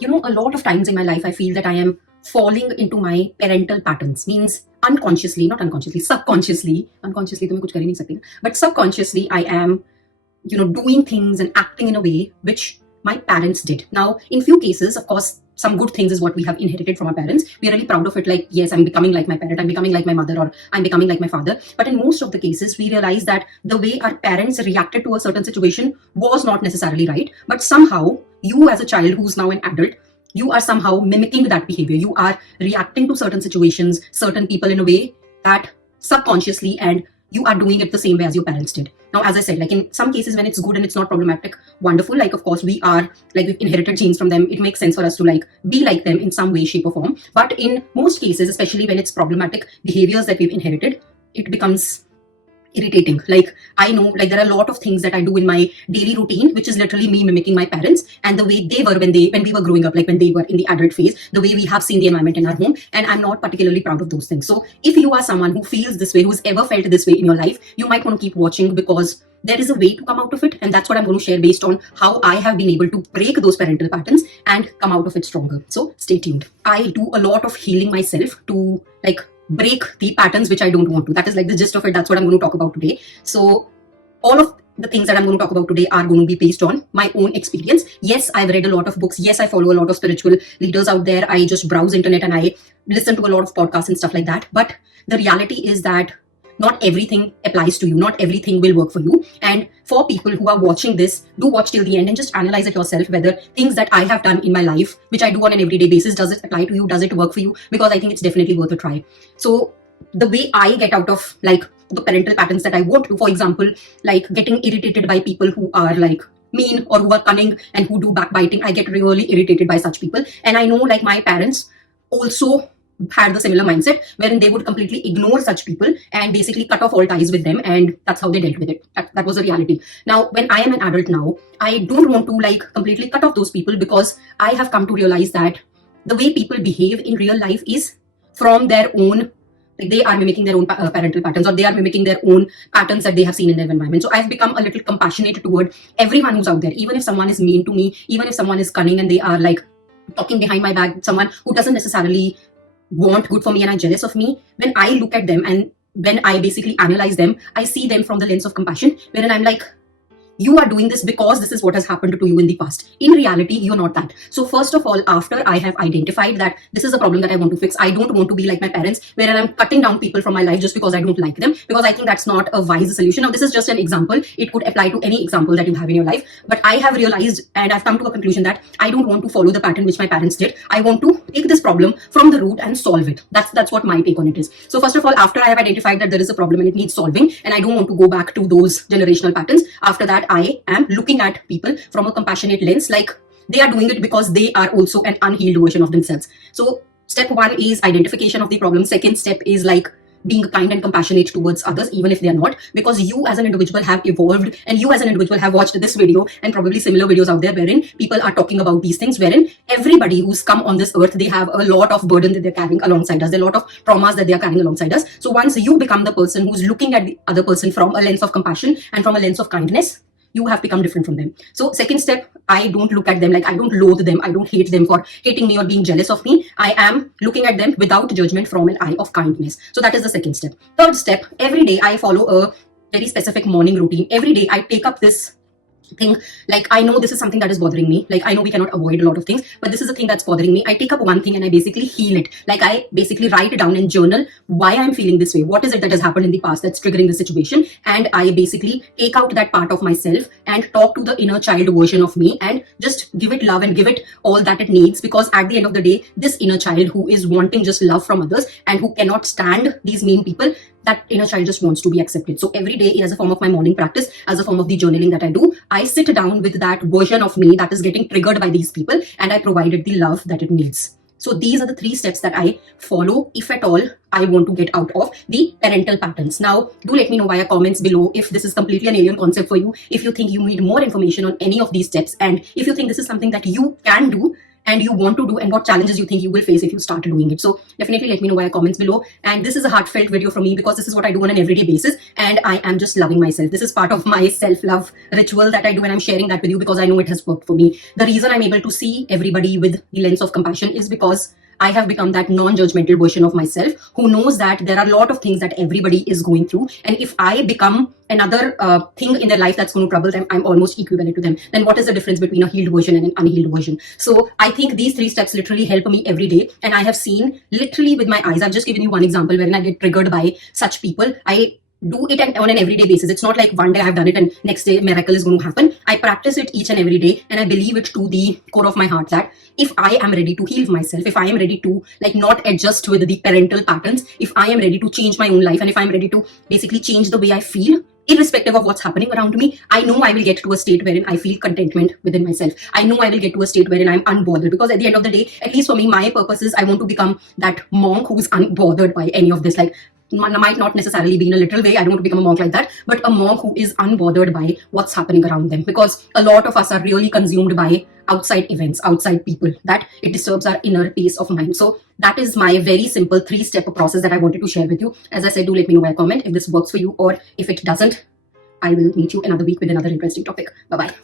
A lot of times in my life, I feel that I am falling into my parental patterns. Means unconsciously, not unconsciously, subconsciously. Unconsciously, तो मैं कुछ कर ही नहीं सकती. But subconsciously, I am, doing things and acting in a way which my parents did. Now, in few cases, of course, some good things is what we have inherited from our parents. We are really proud of it. Like, yes, I'm becoming like my parent, I'm becoming like my mother, or I'm becoming like my father. But in most of the cases, we realize that the way our parents reacted to a certain situation was not necessarily right. But somehow, you as a child who's now an adult, you are somehow mimicking that behavior. You are reacting to certain situations, certain people in a way that subconsciously, and you are doing it the same way as your parents did. Now, as I said, like in some cases when it's good and it's not problematic, wonderful. Like, of course, we've inherited genes from them. It makes sense for us to be like them in some way, shape or form. But in most cases, especially when it's problematic behaviors that we've inherited, it becomes irritating. Like, I know, there are a lot of things that I do in my daily routine, which is literally me mimicking my parents and the way they were when we were growing up, like when they were in the adult phase, the way we have seen the environment in our home. And I'm not particularly proud of those things. So if you are someone who feels this way, who's ever felt this way in your life, you might want to keep watching, because there is a way to come out of it. And that's what I'm going to share based on how I have been able to break those parental patterns and come out of it stronger. So stay tuned. I do a lot of healing myself to break the patterns which I don't want to. That is the gist of it. That's what I'm going to talk about today. So all of the things that I'm going to talk about today are going to be based on my own experience. Yes, I've read a lot of books. Yes, I follow a lot of spiritual leaders out there. I just browse internet and I listen to a lot of podcasts and stuff like that. But the reality is that not everything applies to you. Not everything will work for you. And for people who are watching this, do watch till the end and just analyze it yourself, whether things that I have done in my life, which I do on an everyday basis, does it apply to you? Does it work for you? Because I think it's definitely worth a try. So the way I get out of the parental patterns that I want to, for example, getting irritated by people who are mean or who are cunning and who do backbiting, I get really irritated by such people. And I know my parents also had the similar mindset wherein they would completely ignore such people and basically cut off all ties with them, and that's how they dealt with it. That was a reality. Now, when I am an adult now, I don't want to completely cut off those people, because I have come to realize that the way people behave in real life is from their own, they are mimicking their own parental patterns, or they are mimicking their own patterns that they have seen in their environment. So I've become a little compassionate toward everyone who's out there. Even if someone is mean to me, even if someone is cunning and they are talking behind my back, someone who doesn't necessarily want good for me and are jealous of me, when I look at them and when I basically analyze them, I see them from the lens of compassion, wherein I'm you are doing this because this is what has happened to you in the past. In reality, you're not that. So first of all, after I have identified that this is a problem that I want to fix, I don't want to be like my parents, where I'm cutting down people from my life just because I don't like them, because I think that's not a wise solution. Now, this is just an example. It could apply to any example that you have in your life. But I have realized and I've come to a conclusion that I don't want to follow the pattern which my parents did. I want to take this problem from the root and solve it. That's what my take on it is. So first of all, after I have identified that there is a problem and it needs solving, and I don't want to go back to those generational patterns, after that, I am looking at people from a compassionate lens, they are doing it because they are also an unhealed version of themselves. So step one is identification of the problem. Second step is being kind and compassionate towards others, even if they are not, because you as an individual have evolved, and you as an individual have watched this video and probably similar videos out there wherein people are talking about these things, wherein everybody who's come on this earth, they have a lot of burden that they're carrying alongside us. There are a lot of traumas that they are carrying alongside us. So once you become the person who's looking at the other person from a lens of compassion and from a lens of kindness, you have become different from them. So second step, I don't look at them I don't loathe them. I don't hate them for hating me or being jealous of me. I am looking at them without judgment from an eye of kindness. So that is the second step. Third step, every day I follow a very specific morning routine. Every day I take up this thing, I know this is something that is bothering me. I know we cannot avoid a lot of things, but this is a thing that's bothering me. I take up one thing and I basically heal it. I basically write it down and journal why I'm feeling this way. What is it that has happened in the past that's triggering the situation? And I basically take out that part of myself and talk to the inner child version of me and just give it love and give it all that it needs, because at the end of the day, this inner child who is wanting just love from others and who cannot stand these mean people, that inner child just wants to be accepted. So every day, as a form of my morning practice, as a form of the journaling that I do, I sit down with that version of me that is getting triggered by these people, and I provide it the love that it needs. So these are the 3 steps that I follow if at all I want to get out of the parental patterns. Now, do let me know via comments below if this is completely an alien concept for you, if you think you need more information on any of these steps, and if you think this is something that you can do and you want to do, and what challenges you think you will face if you start doing it. So definitely let me know via comments below. And this is a heartfelt video from me because this is what I do on an everyday basis, and I am just loving myself. This is part of my self-love ritual that I do, and I'm sharing that with you because I know it has worked for me. The reason I'm able to see everybody with the lens of compassion is because I have become that non-judgmental version of myself who knows that there are a lot of things that everybody is going through. And if I become another thing in their life that's going to trouble them, I'm almost equivalent to them. Then what is the difference between a healed version and an unhealed version? So I think these 3 steps literally help me every day. And I have seen literally with my eyes, I've just given you one example wherein I get triggered by such people. I do it on an everyday basis. It's not like one day I've done it and next day miracle is going to happen. I practice it each and every day, and I believe it to the core of my heart that if I am ready to heal myself, if I am ready to like not adjust with the parental patterns, if I am ready to change my own life, and if I'm ready to basically change the way I feel, irrespective of what's happening around me, I know I will get to a state wherein I feel contentment within myself. I know I will get to a state wherein I'm unbothered, because at the end of the day, at least for me, my purpose is I want to become that monk who's unbothered by any of this. Like, might not necessarily be in a literal way, I don't want to become a monk like that, but a monk who is unbothered by what's happening around them, because a lot of us are really consumed by outside events, outside people, that it disturbs our inner peace of mind. So that is my very simple 3-step process that I wanted to share with you. As I said, do let me know by a comment if this works for you, or if it doesn't, I will meet you another week with another interesting topic. Bye bye.